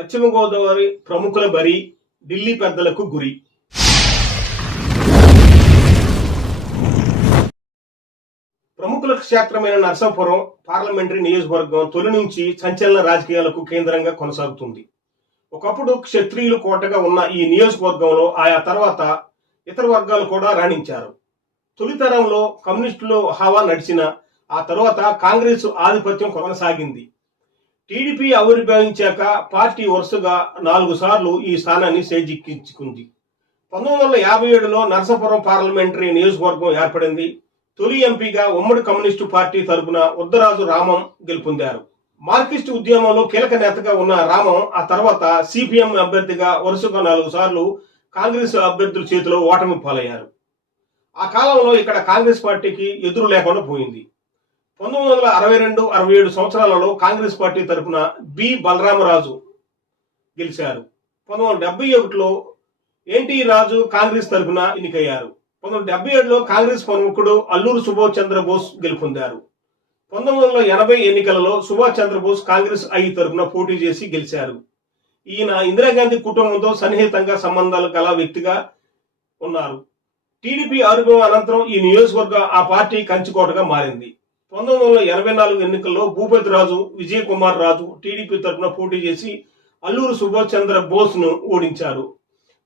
పశ్చిమ గోదావరి ప్రముఖుల బరి, ఢిల్లీ పెద్దలకు గురి. ప్రముఖుల క్షేత్రమైన నర్సాపురం పార్లమెంటరీ నియోజకవర్గం తొలి నుంచి సంచలన రాజకీయాలకు కేంద్రంగా కొనసాగుతుంది. ఒకప్పుడు క్షత్రియులు కోటగా ఉన్న ఈ నియోజకవర్గంలో ఆయా తర్వాత ఇతర వర్గాలు కూడా రాణించారు. తొలితరంలో కమ్యూనిస్టులు హవా నడిచిన ఆ తర్వాత కాంగ్రెస్ ఆధిపత్యం కొనసాగింది. టీడీపీ ఆవిర్భవించాక పార్టీ వరుసగా 4 సార్లు ఈ స్థానాన్ని చేజిక్కించుకుంది. 1957లో నర్సాపురం పార్లమెంటరీ నియోజకవర్గం ఏర్పడింది. తొలి ఎంపీగా ఉమ్మడి కమ్యూనిస్టు పార్టీ తరపున ఉద్దరాజు రామం గెలుపొందారు. మార్క్సిస్టు ఉద్యమంలో కీలక నేతగా ఉన్న రామం ఆ తర్వాత సిపిఎం అభ్యర్థిగా వరుసగా 4 సార్లు కాంగ్రెస్ అభ్యర్థుల చేతిలో ఓటమి పాలయ్యారు. ఆ కాలంలో ఇక్కడ కాంగ్రెస్ పార్టీకి ఎదురు లేకుండా పోయింది. 1962-67 సంవత్సరాలలో కాంగ్రెస్ పార్టీ తరఫున బి బలరామరాజు గెలిచారు. 1971లో ఎన్టీ రాజు కాంగ్రెస్ తరఫున ఎన్నికయ్యారు. 1977లో కాంగ్రెస్ ప్రముఖుడు అల్లూరు సుభాష్ చంద్రబోస్ గెలుపొందారు. 1980 ఎన్నికలలో సుభాష్ చంద్రబోస్ కాంగ్రెస్ ఐ తరఫున పోటీ చేసి గెలిచారు. ఈయన ఇందిరాగాంధీ కుటుంబంతో సన్నిహితంగా సంబంధాలు గల వ్యక్తిగా ఉన్నారు. టీడీపీ ఆవిర్భావం అనంతరం ఈ నియోజకవర్గం ఆ పార్టీ కంచుకోటగా మారింది. 1984 ఎన్నికల్లో భూపతి రాజు, విజయ్ కుమార్ రాజు టీడీపీ తరఫున పోటీ చేసి అల్లూరు సుభాష్ చంద్ర బోస్ ను ఓడించారు.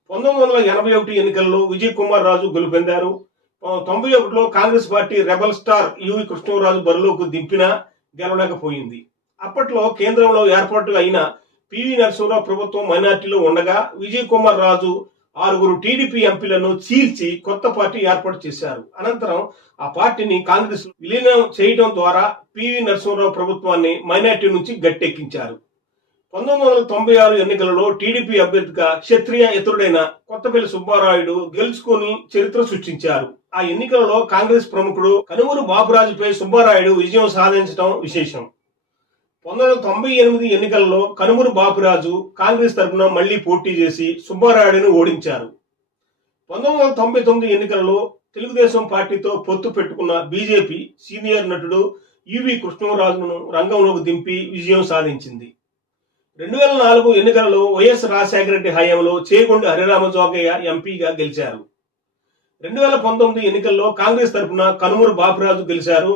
1981 ఎన్నికల్లో విజయ్ కుమార్ రాజు గెలుపొందారు. 91లో Congress party rebel star UV Krishnaraju బరిలోకి దింపినా గెలవలేకపోయింది. అప్పట్లో కేంద్రంలో ఏర్పాటు అయిన పివి నరసింహరావు ప్రభుత్వం మైనార్టీలో ఉండగా విజయ్ కుమార్ రాజు 6 టీడీపీ ఎంపీలను చీల్చి కొత్త పార్టీ ఏర్పాటు చేశారు. అనంతరం ఆ పార్టీని కాంగ్రెస్ విలీనం చేయడం ద్వారా పివి నరసింహరావు ప్రభుత్వాన్ని మైనార్టీ నుంచి గట్టెక్కించారు. 1996 ఎన్నికలలో టీడీపీ అభ్యర్థిగా క్షత్రియేతరుడైన కొత్తపల్లి సుబ్బారాయుడు గెలుచుకుని చరిత్ర సృష్టించారు. ఆ ఎన్నికలలో కాంగ్రెస్ ప్రముఖుడు కనుమూరు బాపురాజుపై సుబ్బారాయుడు విజయం సాధించడం విశేషం. 1998 ఎన్నికల్లో కనుమూరు బాపురాజు కాంగ్రెస్ తరఫున మళ్లీ పోటీ చేసి సుబ్బారాయుడును ఓడించారు. 1999 ఎన్నికల్లో తెలుగుదేశం పార్టీతో పొత్తు పెట్టుకున్న బీజేపీ సీనియర్ నటుడు యువి కృష్ణరాజును రంగంలోకి దింపి విజయం సాధించింది. 2004 ఎన్నికలలో వైఎస్ రాజశేఖర రెడ్డి హయాంలో చేగొండి హరిరామజోగయ్య ఎంపీగా గెలిచారు. 2019 ఎన్నికల్లో కాంగ్రెస్ తరఫున కనుమూరు బాపురాజు గెలిచారు.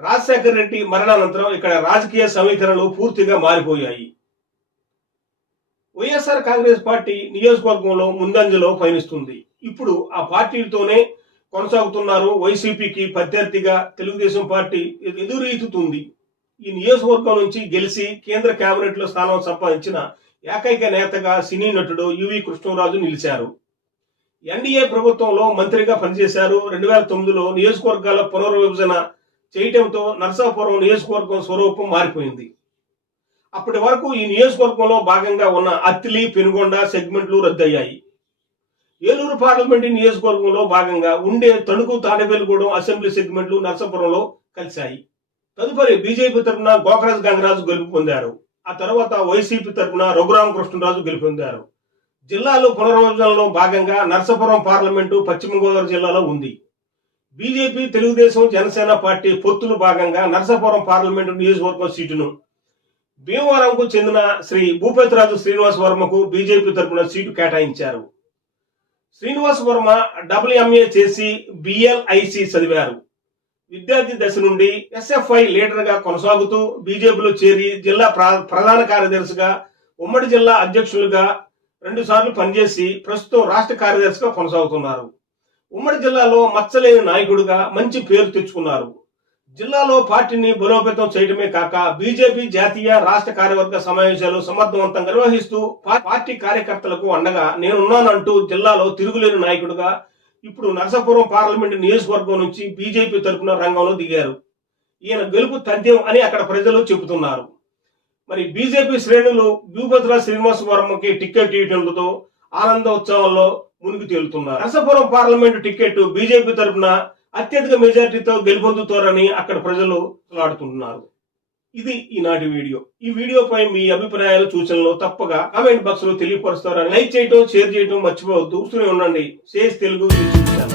రాజశేఖర రెడ్డి మరణానంతరం ఇక్కడ రాజకీయ సమీకరణలు పూర్తిగా మారిపోయాయి. వైఎస్ఆర్ కాంగ్రెస్ పార్టీ నియోజకవర్గంలో ముందంజలో పయనిస్తుంది. ఇప్పుడు ఆ పార్టీతోనే కొనసాగుతున్నారు. వైసీపీకి ప్రత్యర్థిగా తెలుగుదేశం పార్టీ ఎదురీతుతుంది. ఈ నియోజకవర్గం నుంచి గెలిచి కేంద్ర కేబినెట్ లో స్థానం సంపాదించిన ఏకైక నేతగా సినీ నటుడు యువి కృష్ణరాజు నిలిచారు. ఎన్డీఏ ప్రభుత్వంలో మంత్రిగా పనిచేశారు. 2009లో నియోజకవర్గాల పునర్విభజన చేయటంతో నర్సాపురం నియోజకవర్గం స్వరూపం మారిపోయింది. అప్పటి వరకు ఈ నియోజకవర్గంలో భాగంగా ఉన్న అత్తిలి, పెనుగొండ సెగ్మెంట్లు రద్దయ్యాయి. ఏలూరు పార్లమెంటు నియోజకవర్గంలో భాగంగా ఉండే తణుకు, తాడేపల్లిగూడెం అసెంబ్లీ సెగ్మెంట్లు నర్సాపురంలో కలిశాయి. తదుపరి బీజేపీ తరఫున గోకరాజు గంగరాజు గెలుపొందారు. ఆ తర్వాత వైసీపీ తరఫున రఘురామకృష్ణరాజు గెలుపొందారు. జిల్లాలో పునర్విభజనలో భాగంగా నర్సాపురం పార్లమెంటు పశ్చిమ గోదావరి జిల్లాలో ఉంది. బీజేపీ, తెలుగుదేశం, జనసేన పార్టీ పొత్తులు భాగంగా నర్సాపురం పార్లమెంటు నియోజకవర్గం సీటును భీమవరంకు చెందిన శ్రీ భూపతిరాజు శ్రీనివాస్ వర్మకు బీజేపీ తరఫున సీటు కేటాయించారు. శ్రీనివాస్ వర్మ డబ్ల్యూఎంఏ చేసి బిఎల్ఐసి చదివారు. విద్యార్థి దశ నుండి ఎస్ఎఫ్ఐ లీడర్ గా కొనసాగుతూ బీజేపీలో చేరి జిల్లా ప్రధాన కార్యదర్శిగా, ఉమ్మడి జిల్లా అధ్యక్షులుగా 2 సార్లు పనిచేసి ప్రస్తుతం రాష్ట్ర కార్యదర్శిగా కొనసాగుతున్నారు. ఉమ్మడి జిల్లాలో మచ్చలేని నాయకుడిగా మంచి పేరు తెచ్చుకున్నారు. జిల్లాలో పార్టీని బలోపేతం చేయడమే కాక బీజేపీ జాతీయ, రాష్ట్ర కార్యవర్గ సమావేశాలు సమర్థవంతంగా నిర్వహిస్తూ పార్టీ కార్యకర్తలకు అండగా నేనున్నానంటూ జిల్లాలో తిరుగులేని నాయకుడిగా ఇప్పుడు నర్సాపురం పార్లమెంటు నియోజకవర్గం నుంచి బీజేపీ తరఫున రంగంలో దిగారు. ఈయన గెలుపు తథ్యం అని అక్కడ ప్రజలు చెబుతున్నారు. మరి బీజేపీ శ్రేణులు భూపతిరాజు శ్రీనివాస వర్మకి టికెట్ ఇవ్వడంతో ఆనందోత్సవాల్లో మునిగి తేలుతున్నారు. నర్సాపురం పార్లమెంటు టికెట్ బీజేపీ తరఫున అత్యధిక మెజార్టీతో గెలుపొందుతారని అక్కడ ప్రజలు ఆడుతున్నారు. ఇది ఈనాటి వీడియో. ఈ వీడియోపై మీ అభిప్రాయాలు, సూచనలు తప్పగా కామెంట్ బాక్స్ లో తెలియపరుస్తారని. లైక్ చేయడం, షేర్ చేయడం మర్చిపోవద్దు. చూస్తూనే ఉండండి సేజ్ తెలుగు యూట్యూబ్ ఛానల్.